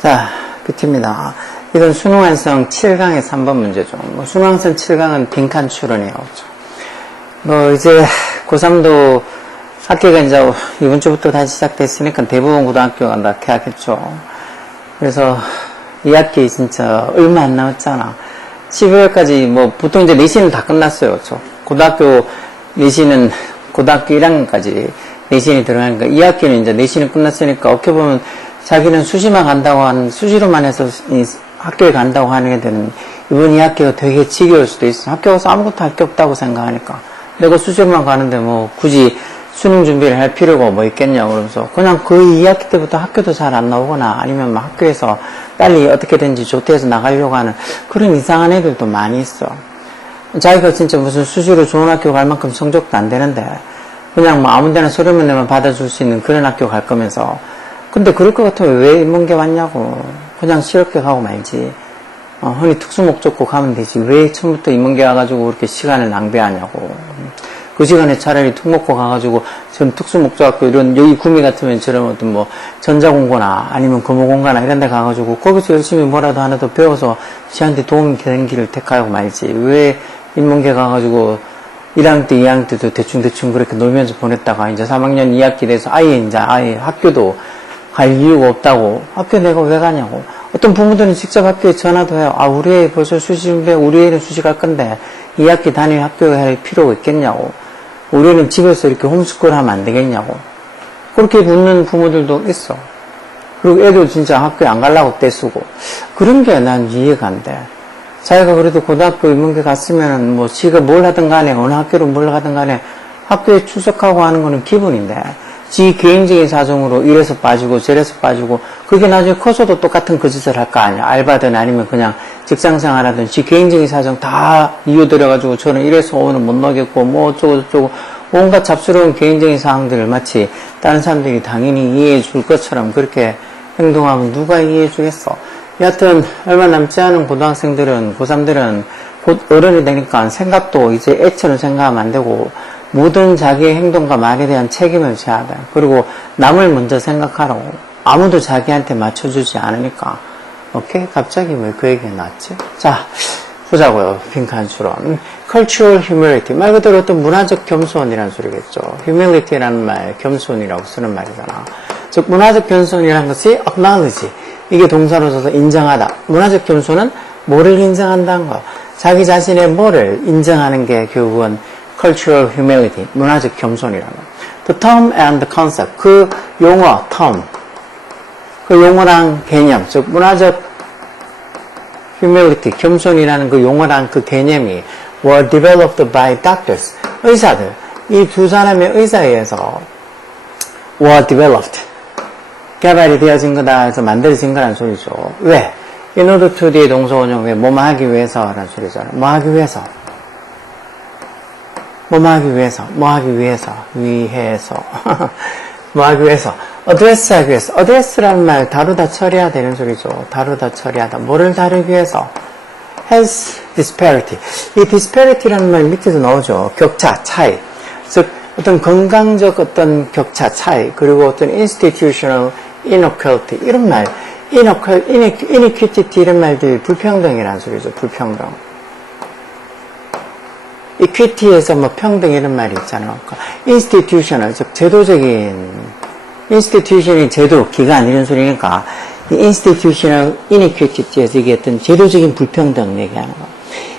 자, 끝입니다. 이건 수능 완성 7강의 3번 문제죠. 뭐 수능 완성 7강은 빈칸 추론이에요. 뭐 이제 고3도 학교가 이제 이번 주부터 다시 시작됐으니까 대부분 고등학교가 다 개학했죠. 그래서 2학기 진짜 얼마 안 남았잖아. 12월까지 뭐 보통 이제 내신은 다 끝났어요. 고등학교 내신은 고등학교 1학년까지 내신이 들어가니까 2학기는 이제 내신이 끝났으니까 어떻게 보면 자기는 수시만 간다고 하는, 수시로만 해서 학교에 간다고 하는 애들은 이번 2학기가 되게 지겨울 수도 있어. 학교 가서 아무것도 할 게 없다고 생각하니까. 내가 수시로만 가는데 뭐 굳이 수능 준비를 할 필요가 뭐 있겠냐고 그러면서 그냥 거의 2학기 때부터 학교도 잘 안 나오거나 아니면 막 학교에서 빨리 어떻게든지 조퇴해서 나가려고 하는 그런 이상한 애들도 많이 있어. 자기가 진짜 무슨 수시로 좋은 학교 갈 만큼 성적도 안 되는데 그냥 뭐 아무 데나 서류만 내면 받아줄 수 있는 그런 학교 갈 거면서 근데 그럴 것 같으면 왜 인문계 왔냐고. 그냥 실업계 가고 말지. 흔히 특수목적고 가면 되지. 왜 처음부터 인문계 와가지고 그렇게 시간을 낭비하냐고. 그 시간에 차라리 특목고 가가지고 전 특수목적학교 이런 여기 구미 같으면 저런 어떤 뭐 전자공고나 아니면 금호공고나 이런 데 가가지고 거기서 열심히 뭐라도 하나 더 배워서 지한테 도움이 되는 길을 택하고 말지. 왜 인문계 가가지고 1학년 때 2학년 때도 대충 그렇게 놀면서 보냈다가 이제 3학년 2학기 돼서 아예 학교도 갈 이유가 없다고. 학교 내가 왜 가냐고. 어떤 부모들은 직접 학교에 전화도 해요. 아, 우리 애 벌써 수시 준비해. 우리 애는 수시 갈 건데 2학기 단일 학교에 할 필요가 있겠냐고. 우리 애는 집에서 이렇게 홈스쿨 하면 안 되겠냐고. 그렇게 묻는 부모들도 있어. 그리고 애도 진짜 학교에 안 가려고 떼쓰고. 그런 게 난 이해가 안 돼. 자기가 그래도 고등학교 인문계 갔으면은 뭐 지가 뭘 하든 간에 어느 학교로 뭘 가든 간에 학교에 출석하고 하는 거는 기본인데 지 개인적인 사정으로 이래서 빠지고 저래서 빠지고 그게 나중에 커서도 똑같은 그 짓을 할 거 아니야. 알바든 아니면 그냥 직장생활하든 지 개인적인 사정 다 이유들여가지고 저는 이래서 오늘 못 나겠고 뭐 어쩌고 저쩌고 온갖 잡스러운 개인적인 사항들을 마치 다른 사람들이 당연히 이해해 줄 것처럼 그렇게 행동하면 누가 이해해 주겠어. 여하튼 얼마 남지 않은 고등학생들은 고3들은 곧 어른이 되니까 생각도 이제 애처럼 생각하면 안 되고 모든 자기의 행동과 말에 대한 책임을 져야 돼. 그리고 남을 먼저 생각하라고. 아무도 자기한테 맞춰주지 않으니까. 오케이? 갑자기 왜 그 얘기가 나왔지? 자, 보자고요. 빈칸 추론. Cultural humility. 말 그대로 어떤 문화적 겸손이라는 소리겠죠. humility라는 말, 겸손이라고 쓰는 말이잖아. 즉, 문화적 겸손이라는 것이 acknowledge. 이게 동사로 써서 인정하다. 문화적 겸손은 뭐를 인정한다는 거. 자기 자신의 뭐를 인정하는 게 결국은 cultural humility, 문화적 겸손이라는 거. The term and the concept, 그 용어, term, 그 용어랑 개념, 즉 문화적 humility, 겸손이라는 그 용어랑 그 개념이 were developed by doctors, 의사들, 이 두 사람의 의사에 의해서 were developed, 개발이 되어진 거다 해서 만들어진 거란 소리죠. 왜? In order to 뒤에 동사원형 왜? 뭐뭐 하기 위해서라는 소리잖아. 뭐 하기 위해서? 뭐 하기 위해서, 뭐 하기 위해서, 뭐 하기 위해서, 어드레스 하기 위해서, 어드레스라는 말 다루다 처리해야 되는 소리죠. 다루다 처리하다. 뭐를 다루기 위해서? health disparity. 이 disparity라는 말 밑에도 나오죠. 격차, 차이. 즉, 어떤 건강적 어떤 격차, 차이, 그리고 어떤 institutional inequality, 이런 말, inequity 이런 말들이 불평등이라는 소리죠. 불평등. equity에서 뭐 평등 이런 말이 있잖아요. institutional, 즉 제도적인, institution이 제도, 기관 이런 소리니까 이 institutional inequity에서 이게 어떤 제도적인 불평등 얘기하는 거.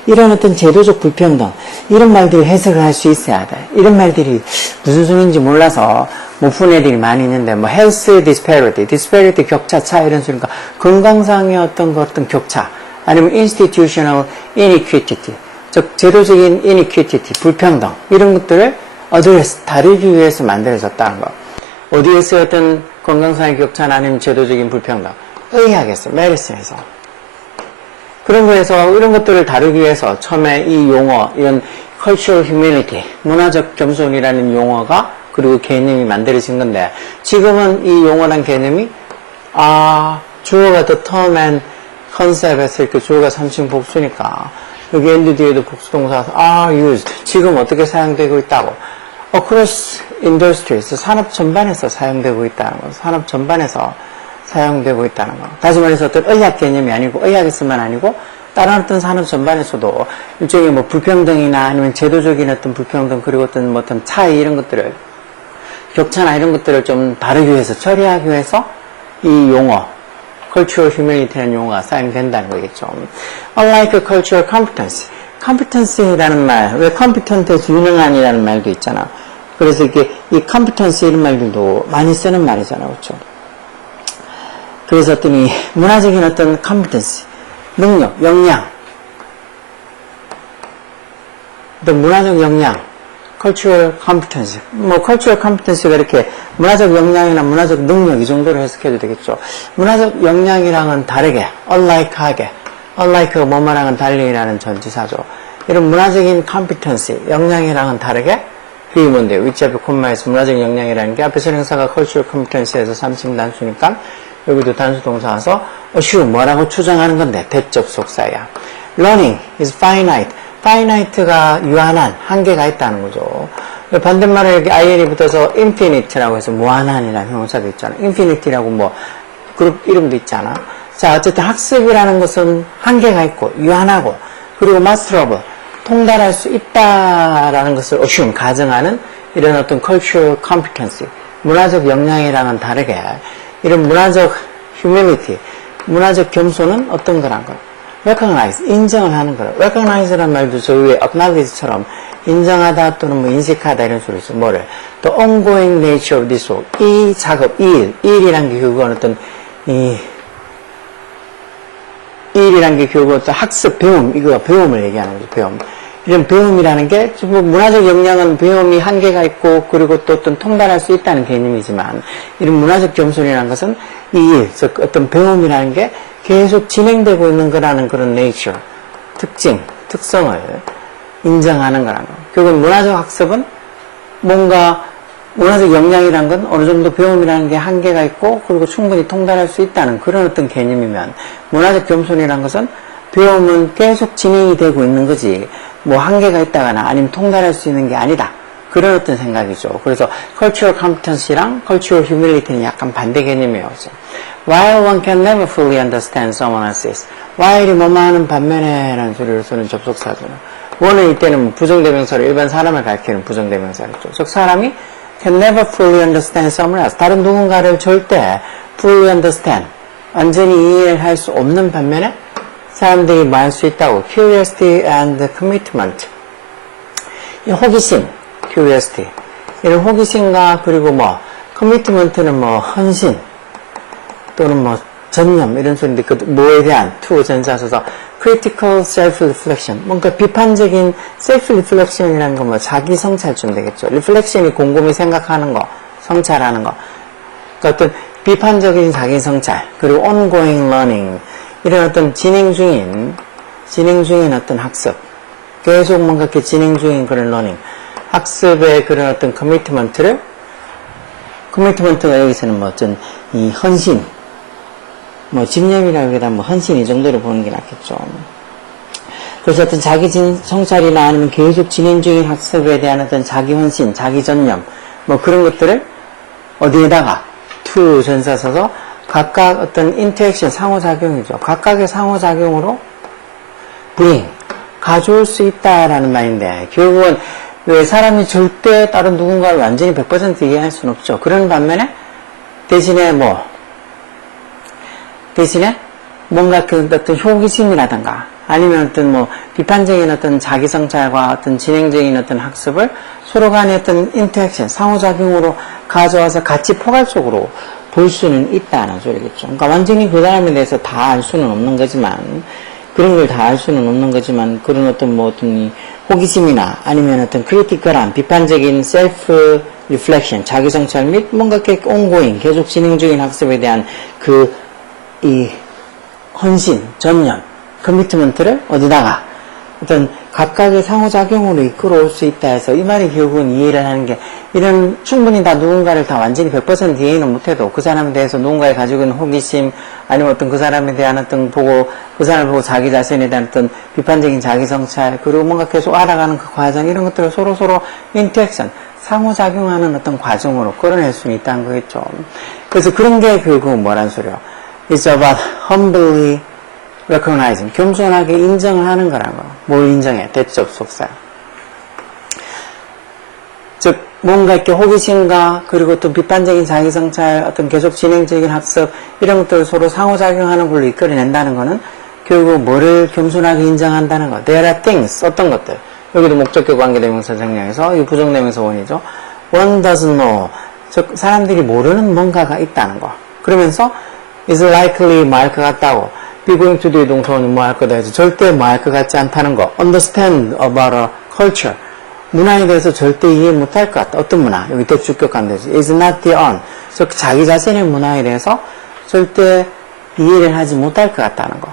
이런 어떤 제도적 불평등 이런 말들이 해석을 할 수 있어야 돼. 이런 말들이 무슨 소리인지 몰라서 못 푼 애들이 많이 있는데 뭐 health disparity 격차 차 이런 소리니까 건강상의 어떤 격차 아니면 institutional inequity 즉 제도적인 inequity, 불평등 이런 것들을 다루기 위해서 만들어졌다는 거. 어디에서 어떤 건강상의 격차나 아니면 제도적인 불평등? 의학에서, 메디슨에서. 그런 거에서 이런 것들을 다루기 위해서 처음에 이 용어, 이런 cultural humility, 문화적 겸손이라는 용어가 그리고 개념이 만들어진 건데 지금은 이 용어란 개념이 주어가 the term and concept에서 이렇게 주어가 3층 복수니까 여기 and 뒤에도 복수동사가 are used. 지금 어떻게 사용되고 있다고. across industries. 산업 전반에서 사용되고 있다는 거. 산업 전반에서 사용되고 있다는 거. 다시 말해서 어떤 의학 개념이 아니고, 의학에서만 아니고, 다른 어떤 산업 전반에서도 일종의 뭐 불평등이나 아니면 제도적인 어떤 불평등, 그리고 어떤 뭐 어떤 차이 이런 것들을, 격차나 이런 것들을 좀 다루기 위해서, 처리하기 위해서 이 용어, cultural humanity라는 용어가 사용된다는 거겠죠. Unlike cultural competence. competency라는 말, 왜 competent에서 유능한이라는 말도 있잖아. 그래서 이게 이 competence 이런 말들도 많이 쓰는 말이잖아, 그렇죠? 그래서 어떤 이 문화적인 어떤 competence, 능력, 역량, 어떤 문화적 역량, cultural competence. 뭐 cultural competence가 이렇게 문화적 역량이나 문화적 능력 이 정도로 해석해도 되겠죠. 문화적 역량이랑은 다르게, unlike하게, unlike 뭐뭐랑은 달리라는 전치사죠. 이런 문화적인 competence, 역량이랑은 다르게, 그게 뭔데요? 위치 앞에 콤마에서 문화적 역량이라는 게 앞에 선행사가 cultural competence에서 3층 단수니까 여기도 단수 동사 와서 assume, 뭐라고 추정하는 건데, 대접속사야. learning is finite. finite가 유한한, 한계가 있다는 거죠. 반대말에 여기 in이 붙어서 infinite라고 해서 무한한이라는 형용사도 있잖아. infinity라고 뭐 그룹 이름도 있잖아. 자, 어쨌든 학습이라는 것은 한계가 있고 유한하고, 그리고 masterable, 통달할 수 있다라는 것을 assume, 가정하는 이런 어떤 cultural competency, 문화적 역량이랑은 다르게 이런 문화적 humility, 문화적 겸손은 어떤 거란 것? recognize, 인정을 하는 거라. recognize라는 말도 저 위에 acknowledge처럼 인정하다 또는 뭐 인식하다 이런 소리 있어. 뭐를? The ongoing nature of this work. 이 작업, 일이란 게 결국은 어떤 일이란 게 결국 어떤 학습, 배움, 이거 배움을 얘기하는 거죠, 배움. 이런 배움이라는 게, 뭐 문화적 역량은 배움이 한계가 있고, 그리고 또 어떤 통달할 수 있다는 개념이지만, 이런 문화적 겸손이라는 것은 이 일, 즉 어떤 배움이라는 게 계속 진행되고 있는 거라는 그런 nature, 특징, 특성을 인정하는 거라는 거. 결국 문화적 학습은 뭔가 문화적 역량이란 건 어느 정도 배움이라는 게 한계가 있고, 그리고 충분히 통달할 수 있다는 그런 어떤 개념이면, 문화적 겸손이란 것은 배움은 계속 진행이 되고 있는 거지, 뭐 한계가 있다거나 아니면 통달할 수 있는 게 아니다. 그런 어떤 생각이죠. 그래서 cultural competency랑 cultural humility는 약간 반대 개념이에요. While one can never fully understand someone else's. while이 뭐뭐 하는 반면에 라는 소리를 쓰는 접속사죠. one은 이때는 부정대명사로 일반 사람을 가리키는 부정대명사였죠. 즉 사람이 can never fully understand someone else. 다른 누군가를 절대 fully understand, 완전히 이해할 수 없는 반면에 사람들이 뭐 할 수 있다고. curiosity and commitment. 이 호기심, curiosity. 이런 호기심과 그리고 뭐 commitment는 뭐 헌신 또는 뭐 전념 이런 소리인데 그 뭐에 대한 to 전사 써서 critical self-reflection. 뭔가 비판적인 self-reflection이라는 건 뭐 자기 성찰쯤 되겠죠. reflection이 곰곰이 생각하는 거, 성찰하는 거. 그러니까 어떤 비판적인 자기 성찰, 그리고 ongoing learning. 이런 어떤 진행 중인 어떤 학습. 계속 뭔가 이렇게 진행 중인 그런 learning. 학습의 그런 어떤 commitment가 여기서는 뭐 어떤 이 헌신, 뭐 집념이라기보다 뭐 헌신 이 정도로 보는 게 낫겠죠. 그래서 어떤 자기 성찰이나 아니면 계속 진행 중인 학습에 대한 어떤 자기 헌신, 자기 전념, 뭐 그런 것들을 어디에다가 to 전사 써서 각각 어떤 인터액션, 상호작용이죠. 각각의 상호작용으로 bring, 가져올 수 있다라는 말인데, 결국은 왜 사람이 절대 다른 누군가를 완전히 100% 이해할 수는 없죠. 그런 반면에 대신에 뭔가 그 어떤 호기심이라든가 아니면 어떤 뭐 비판적인 어떤 자기 성찰과 어떤 진행적인 어떤 학습을 서로 간의 어떤 인터액션, 상호작용으로 가져와서 같이 포괄적으로 볼 수는 있다는 소리겠죠. 그러니까 완전히 그 사람에 대해서 다 알 수는 없는 거지만, 그런 걸 다 알 수는 없는 거지만, 그런 어떤 뭐 어떤 호기심이나 아니면 어떤 크리티컬한 비판적인 셀프 리플렉션, 자기 성찰 및 뭔가 이렇게 ongoing, 계속 진행 중인 학습에 대한 이 헌신, 전념, 커미트먼트를 어디다가 어떤 각각의 상호작용으로 이끌어올 수 있다 해서 이 말이 결국은 이해를 하는 게 이런 충분히 다 누군가를 다 완전히 100% 이해는 못해도 그 사람에 대해서 누군가에 가지고 있는 호기심 아니면 어떤 그 사람에 대한 어떤 그 사람을 보고 자기 자신에 대한 어떤 비판적인 자기 성찰 그리고 뭔가 계속 알아가는 그 과정 이런 것들을 서로 인터랙션 상호작용하는 어떤 과정으로 끌어낼 수 있다는 거겠죠. 그래서 그런 게 결국은 뭐란 소리요? It's about humbly recognizing, 겸손하게 인정을 하는 거라는 거. 뭘 인정해? 대접속사. 즉, 뭔가 이렇게 호기심과, 그리고 또 비판적인 자기성찰, 어떤 계속 진행적인 학습, 이런 것들을 서로 상호작용하는 걸로 이끌어낸다는 거는, 결국 뭐를 겸손하게 인정한다는 거. There are things, 어떤 것들. 여기도 목적격 관계대명사 정리에서, 이 부정대명사 원이죠. One doesn't know. 즉, 사람들이 모르는 뭔가가 있다는 거. 그러면서, is likely 뭐 할 것 같다고. be going to do의 동사원은 뭐 할 거다 해서 절대 뭐 할 것 같지 않다는 거. understand about a culture. 문화에 대해서 절대 이해 못할 것 같다. 어떤 문화? 여기 대주격한 되지. is not their own. 즉 자기 자신의 문화에 대해서 절대 이해를 하지 못할 것 같다는 거.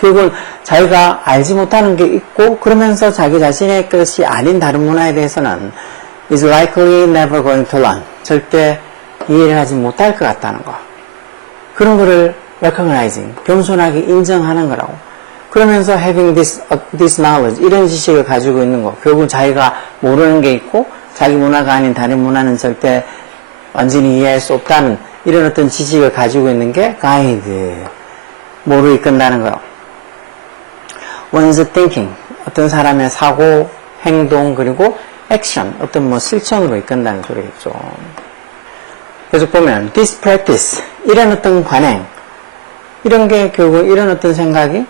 결국은 자기가 알지 못하는 게 있고 그러면서 자기 자신의 것이 아닌 다른 문화에 대해서는 is likely never going to learn. 절대 이해를 하지 못할 것 같다는 거. 그런 거를 recognizing, 겸손하게 인정하는 거라고. 그러면서 having this knowledge, 이런 지식을 가지고 있는 거. 결국 자기가 모르는 게 있고 자기 문화가 아닌 다른 문화는 절대 완전히 이해할 수 없다는 이런 어떤 지식을 가지고 있는 게 guide, 뭐로 이끈다는 거요. one's thinking, 어떤 사람의 사고, 행동, 그리고 action, 어떤 뭐 실천으로 이끈다는 소리겠죠. 계속 보면 this practice, 이런 어떤 관행, 이런 게 결국 이런 어떤 생각이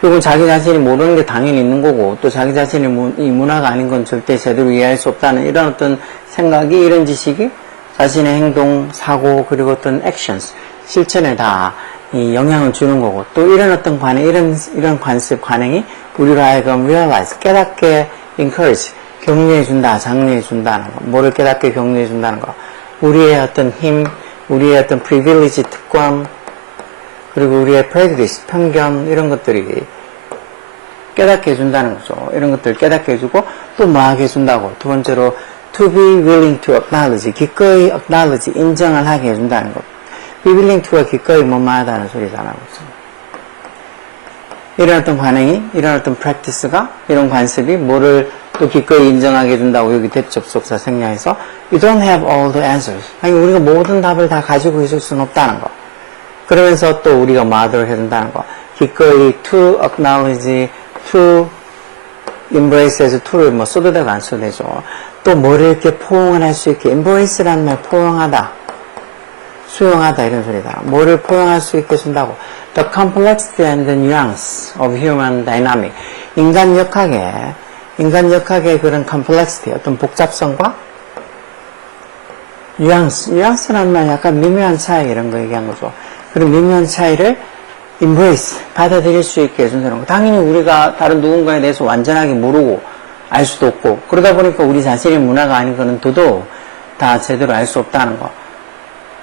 결국 자기 자신이 모르는 게 당연히 있는 거고 또 자기 자신이 이 문화가 아닌 건 절대 제대로 이해할 수 없다는 이런 어떤 생각이 이런 지식이 자신의 행동, 사고 그리고 어떤 actions, 실천에 다 이 영향을 주는 거고 또 이런 어떤 관행, 이런 관습, 관행이 우리로 하여금 realize, 깨닫게 encourage, 격려해 준다, 장려해 준다는 거. 뭐를 깨닫게 격려해 준다는 거. 우리의 어떤 힘, 우리의 어떤 privilege, 특권 그리고 우리의 prejudice, 편견 이런 것들이 깨닫게 해준다는 거죠. 이런 것들 깨닫게 해주고 또 뭐하게 해준다고. 두 번째로 to be willing to acknowledge, 기꺼이 acknowledge, 인정을 하게 해준다는 것. be willing to가 기꺼이 뭐뭐하다는 소리잖아. 그렇죠? 이런 어떤 관행이, 이런 어떤 practice가, 이런 관습이 뭐를 또 기꺼이 인정하게 해준다고 여기 대접속사 생략해서 you don't have all the answers. 아니 우리가 모든 답을 다 가지고 있을 수는 없다는 거. 그러면서 또 우리가 뭐하도록 해준다는 거. 기꺼이 to acknowledge, to embrace에서 to를 뭐 써도 되고 안 써도 되죠. 또 뭐를 이렇게 포용을 할 수 있게 embrace라는 말 포용하다, 수용하다 이런 소리다. 뭐를 포용할 수 있게 해준다고. The complexity and the nuance of human dynamic. 인간 역학의 그런 complexity, 어떤 복잡성과 nuance라는 말 약간 미묘한 차이 이런 거 얘기한 거죠. 그런 미묘한 차이를 embrace, 받아들일 수 있게 해준다는 거. 당연히 우리가 다른 누군가에 대해서 완전하게 모르고 알 수도 없고 그러다 보니까 우리 자신의 문화가 아닌 거는 더더욱 다 제대로 알 수 없다는 거.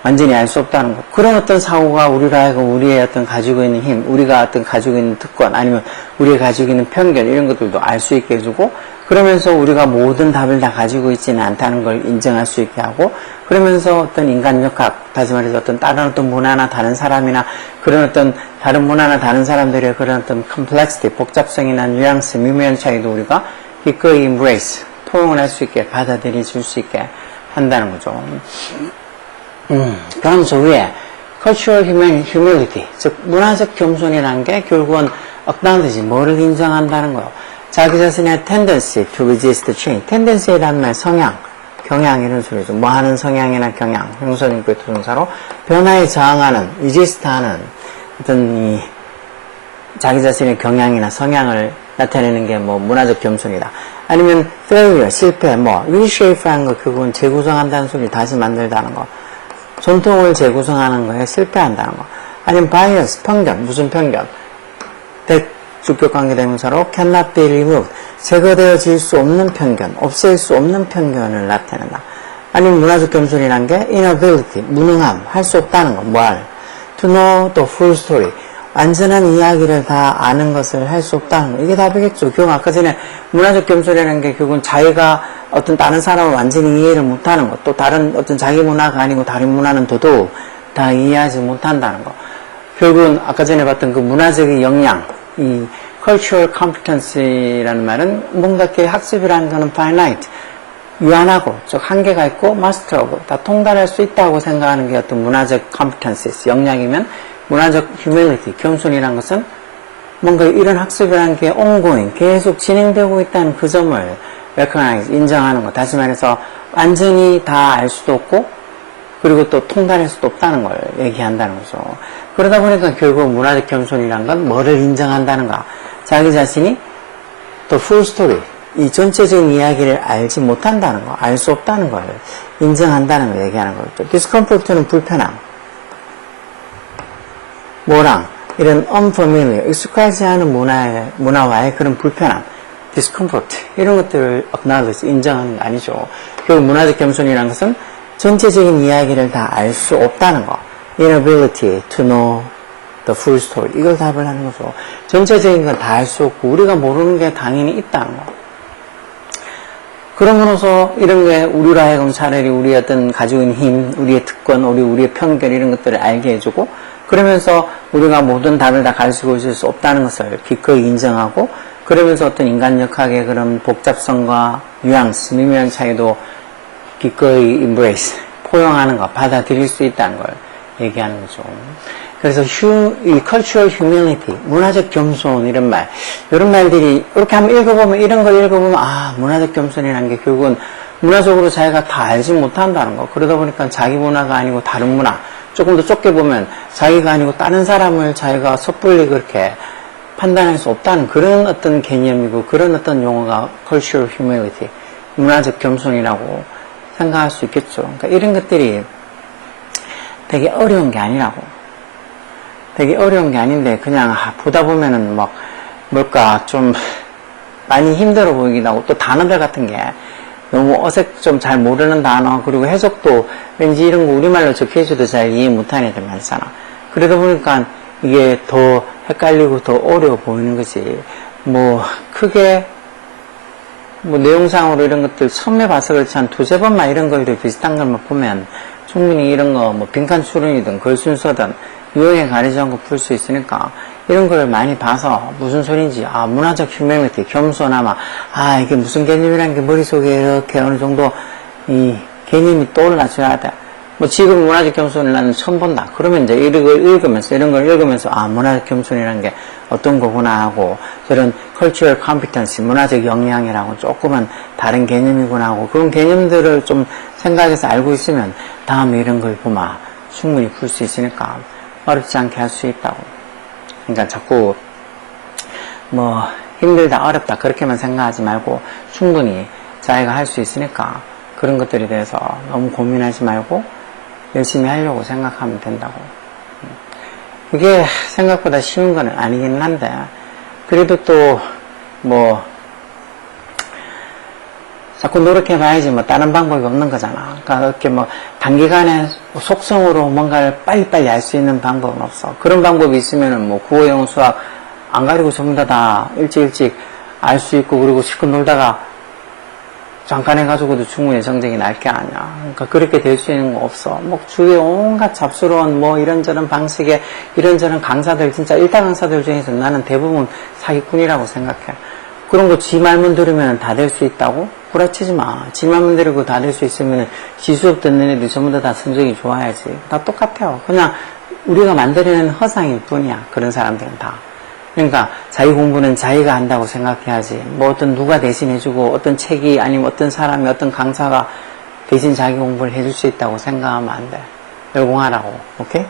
완전히 알 수 없다는 거. 그런 어떤 사고가 우리로 하여금 우리의 어떤 가지고 있는 힘, 우리가 어떤 가지고 있는 특권, 아니면 우리가 가지고 있는 편견 이런 것들도 알 수 있게 해주고 그러면서 우리가 모든 답을 다 가지고 있지는 않다는 걸 인정할 수 있게 하고 그러면서 어떤 인간 역학, 다시 말해서 어떤 다른 어떤 문화나 다른 사람이나 그런 어떤 다른 문화나 다른 사람들의 그런 어떤 complexity, 복잡성이나 뉘앙스, 미묘한 차이도 우리가 기꺼이 embrace, 포용을 할 수 있게 받아들여 줄 수 있게 한다는 거죠. 그럼 저 위에 cultural humility, 즉 문화적 겸손이라는 게 결국은 acknowledge, 뭐를 인정한다는 거예요. 자기 자신의 tendency to resist change, tendency라는 말 성향, 경향 이런 소리죠. 뭐 하는 성향이나 경향, 형사적인 투동사로 변화에 저항하는, resist하는 어떤 이 자기 자신의 경향이나 성향을 나타내는 게 뭐 문화적 겸손이다. 아니면 failure, 실패, 뭐 reshape하는 거 그건 재구성한다는 소리, 다시 만들다는 거. 전통을 재구성하는 거에 실패한다는 거. 아니면 bias, 편견, 무슨 편견? 대주격관계대명사로 cannot be removed, 제거되어질 수 없는 편견, 없앨 수 없는 편견을 나타낸다. 아니면 문화적 겸손이란 게 inability, 무능함, 할 수 없다는 거. 뭘? to know the full story, 완전한 이야기를 다 아는 것을 할 수 없다는 거. 이게 답이겠죠. 결국 아까 전에 문화적 겸손이라는 게 결국은 자기가 어떤 다른 사람을 완전히 이해를 못하는 것, 또 다른 어떤 자기 문화가 아니고 다른 문화는 더더욱 다 이해하지 못한다는 거. 결국은 아까 전에 봤던 그 문화적인 역량, 이 cultural competency라는 말은 뭔가 이렇게 학습이라는 거는 finite, 유한하고, 즉 한계가 있고 master하고 다 통달할 수 있다고 생각하는 게 어떤 문화적 competencies, 역량이면 문화적 humility, 겸손이라는 것은 뭔가 이런 학습이라는 게 ongoing, 계속 진행되고 있다는 그 점을 recognize, 인정하는 것. 다시 말해서 완전히 다 알 수도 없고 그리고 또 통달할 수도 없다는 걸 얘기한다는 거죠. 그러다 보니까 결국 문화적 겸손이란 건 뭐를 인정한다는가? 자기 자신이 또 full story, 이 전체적인 이야기를 알지 못한다는 거, 알 수 없다는 걸 인정한다는 걸 얘기하는 거죠. discomfort는 불편함, 뭐랑 이런 unfamiliar, 익숙하지 않은 문화와의 그런 불편함, discomfort, 이런 것들을 acknowledge, 인정하는 거 아니죠. 결국 문화적 겸손이라는 것은 전체적인 이야기를 다 알 수 없다는 거, inability to know the full story, 이걸 답을 하는 거죠. 전체적인 건 다 알 수 없고 우리가 모르는 게 당연히 있다는 거. 그러므로서 이런 게 우리로 하여금 차라리 우리의 어떤 가지고 있는 힘, 우리의 특권, 우리의 편견 이런 것들을 알게 해주고, 그러면서 우리가 모든 답을 다 가지고 있을 수 없다는 것을 기꺼이 인정하고, 그러면서 어떤 인간 역학의 그런 복잡성과 뉘앙스, 미묘한 차이도 기꺼이 embrace, 포용하는 것, 받아들일 수 있다는 걸 얘기하는 거죠. 그래서 이 cultural humility, 문화적 겸손 이런 말들이 이렇게 한번 읽어보면, 이런 걸 읽어보면 아, 문화적 겸손이라는 게 결국은 문화적으로 자기가 다 알지 못한다는 거. 그러다 보니까 자기 문화가 아니고 다른 문화, 조금 더 좁게 보면 자기가 아니고 다른 사람을 자기가 섣불리 그렇게 판단할 수 없다는 그런 어떤 개념이고, 그런 어떤 용어가 cultural humility, 문화적 겸손이라고 생각할 수 있겠죠. 그러니까 이런 것들이 되게 어려운 게 아니라고. 되게 어려운 게 아닌데 그냥 보다 보면은 막 뭘까 좀 많이 힘들어 보이기도 하고, 또 단어들 같은 게 너무 좀 잘 모르는 단어, 그리고 해석도 왠지 이런 거 우리말로 적혀있어도 잘 이해 못하는 애들 많잖아. 그러다 보니까 이게 더 헷갈리고 더 어려워 보이는 거지. 뭐 크게 뭐 내용상으로 이런 것들 처음에 봐서 그렇지 한 두세 번만 이런 거에도 비슷한 것만 보면 충분히 이런 거 뭐 빈칸 추론이든 글순서든 유형에 가리지 않고 풀 수 있으니까, 이런 걸 많이 봐서 무슨 소린지, 아, 문화적 휴머니티, 겸손하마, 아, 이게 무슨 개념이라는 게 머릿속에 이렇게 어느 정도 이 개념이 떠올라줘야 돼. 뭐 지금 문화적 겸손을 나는 처음 본다. 그러면 이제 이런 걸 읽으면서, 아, 문화적 겸손이라는 게 어떤 거구나 하고, 저런 cultural competence, 문화적 역량이라고 조금은 다른 개념이구나 하고, 그런 개념들을 좀 생각해서 알고 있으면 다음에 이런 걸 보면 충분히 풀 수 있으니까 어렵지 않게 할 수 있다고. 그러니까 자꾸 뭐 힘들다 어렵다 그렇게만 생각하지 말고 충분히 자기가 할 수 있으니까 그런 것들에 대해서 너무 고민하지 말고 열심히 하려고 생각하면 된다고. 그게 생각보다 쉬운 건 아니긴 한데, 그래도 또 뭐 자꾸 노력해봐야지 뭐 다른 방법이 없는 거잖아. 그러니까 이렇게 뭐 단기간에 속성으로 뭔가를 빨리빨리 알 수 있는 방법은 없어. 그런 방법이 있으면은 뭐 국어, 영어, 수학 안 가리고 전부 다 일찍 알 수 있고, 그리고 실컷 놀다가 잠깐 해가지고도 충분히 성적이 날 게 아니야. 그러니까 그렇게 될 수 있는 거 없어. 뭐 주위에 온갖 잡스러운 뭐 이런저런 방식의 이런저런 강사들, 진짜 일타 강사들 중에서 나는 대부분 사기꾼이라고 생각해. 그런 거 지 말만 들으면 다 될 수 있다고? 구라치지 마. 지 말만 들으고 다 될 수 있으면 지 수업 듣는 애들이 전부 다 성적이 좋아야지. 다 똑같아요. 그냥 우리가 만들어낸 허상일 뿐이야. 그런 사람들은 다. 그러니까 자기 공부는 자기가 한다고 생각해야지. 뭐 어떤 누가 대신 해주고, 어떤 책이 아니면 어떤 사람이, 어떤 강사가 대신 자기 공부를 해줄 수 있다고 생각하면 안 돼. 열공하라고. 오케이?